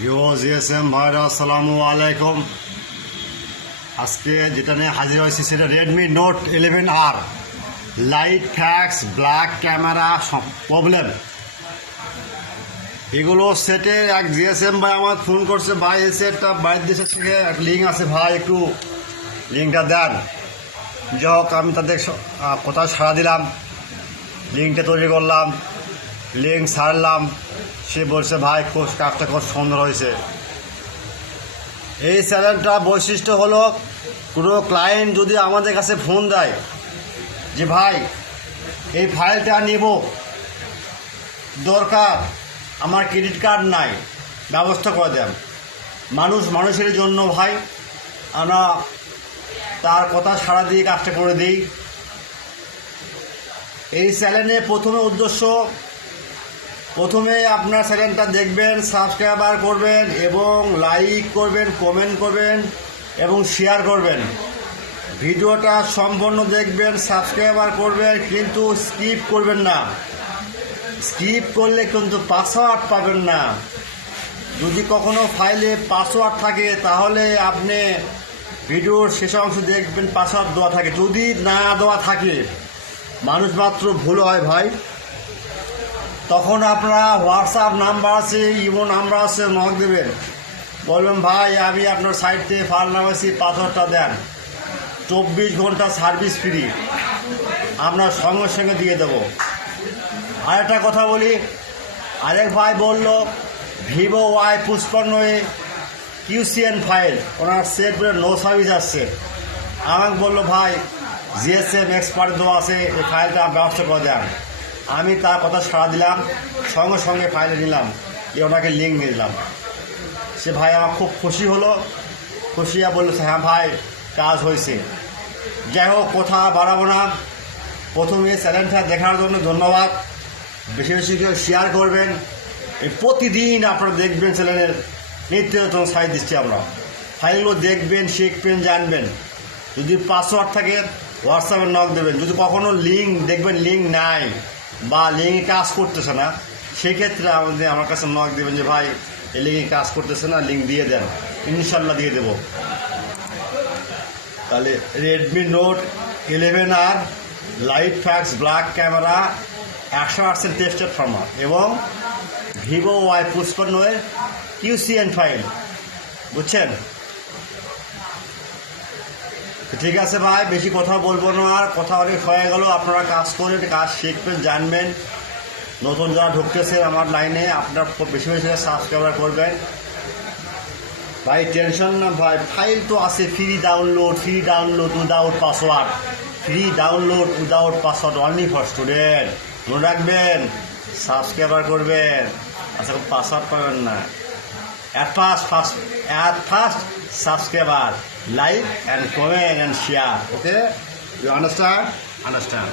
Vivo GSM ভাইরা আসসালামু আলাইকুম। আজকে যেটা নিয়ে হাজির হয়েছি সেটা Redmi note 11R lite fax black camera সব প্রবলেম। এগুলো সেটের এক জিএসএম ভাই আমার ফোন করছে, ভাই এই সেটটা বাইরের দেশের থেকে এক লিঙ্ক আছে ভাই, একটু লিঙ্কটা দেন। যাই হোক, আমি তাদের কথা সাড়া দিলাম, লিঙ্কটা তৈরি করলাম, লিঙ্ক ছাড়লাম। সে বলছে ভাই কাজটা খুব সুন্দর হয়েছে। এই চ্যানেলটা বৈশিষ্ট্য হলো, কোনো ক্লায়েন্ট যদি আমাদের কাছে ফোন দেয় যে ভাই এই ফাইলটা নিব, দরকার, আমার ক্রেডিট কার্ড নাই, ব্যবস্থা করে দেন। মানুষের জন্য ভাই আমরা তার কথা সাড়া দিয়ে কাজটা করে দিই। এই চ্যানেলে প্রথমে আপনার চ্যানেলটা দেখবেন, সাবস্ক্রাইবার করবেন এবং লাইক করবেন, কমেন্ট করবেন এবং শেয়ার করবেন। ভিডিওটা সম্পূর্ণ দেখবেন, সাবস্ক্রাইবার করবেন, কিন্তু স্কিপ করবেন না। স্কিপ করলে কিন্তু পাসওয়ার্ড পাবেন না। যদি কখনো ফাইলে পাসওয়ার্ড থাকে তাহলে আপনি ভিডিওর শেষ অংশ দেখবেন পাসওয়ার্ড দেওয়া থাকে। যদি না দেওয়া থাকে, মানুষ মাত্র ভুল হয় ভাই, তখন আপনারা হোয়াটসঅ্যাপ নাম্বার আছে, ইমো নাম্বার আছে, নক দেবেন, বলবেন ভাই আমি আপনার সাইট থেকে ফাইল নামাইছি, পাসওয়ার্ডটা দেন। 24 ঘন্টা সার্ভিস ফ্রি, আপনার সঙ্গে সঙ্গে দিয়ে দেবো। আরেকটা কথা বলি, আরেক ভাই বলল ভিভো Y55A QCN ফাইল ওনার সেট বলে নো সার্ভিস আসছে। আমাকে বললো ভাই জিএসএম এক্সপার্ট দেওয়া আছে, এই ফাইলটা ব্যবস্থা করে দেন। আমি তার কথা সাড়া দিলাম, সঙ্গে সঙ্গে ফাইলে নিলাম, ওনাকে লিঙ্ক দিয়ে দিলাম। সে ভাই আমার খুব খুশি হলো, খুশিয়া বললো হ্যাঁ ভাই কাজ হয়েছে। যাই হোক, কথা বাড়াবো না। প্রথমে চ্যানেলটা দেখার জন্য ধন্যবাদ। বেশি বেশি করে শেয়ার করবেন। এই প্রতিদিন আপনারা দেখবেন চ্যানেলের নিত্য নতুন সাইট দিচ্ছি আমরা। ফাইলগুলো দেখবেন, শিখবেন, জানবেন। যদি পাসওয়ার্ড থাকে হোয়াটসঅ্যাপে নক দেবেন। যদি কখনও লিঙ্ক দেখবেন লিঙ্ক নাই বা লিঙ্কে কাজ করতেছে না, সেক্ষেত্রে আমার কাছে নক দেবেন যে ভাই এই লিঙ্কে কাজ করতেছে না, লিঙ্ক দিয়ে দেন, ইনশাল্লাহ দিয়ে দেবো। তাহলে Redmi note 11R lite fax black camera 100% tested firmware এবং ভিভো Y55A QCN ফাইল, বুঝছেন? ঠিক আছে ভাই, বেশি কথা বলবো না, আর কথা অনেক হয়ে গেল। আপনারা কাজ করেন, কাজ শিখবেন, জানবেন। নতুন যারা ঢুকতেছেন আমার লাইনে, আপনারা বেশি বেশি সাবস্ক্রাইবার করবেন। ভাই টেনশন না ভাই, ফাইল তো আছে, free download without password, only for student. মনে রাখবেন, সাবস্ক্রাইবার করবেন, আচ্ছা পাসওয়ার্ড পাবেন না। At first, subscriber, like and comment and share. Okay? You understand? Understand.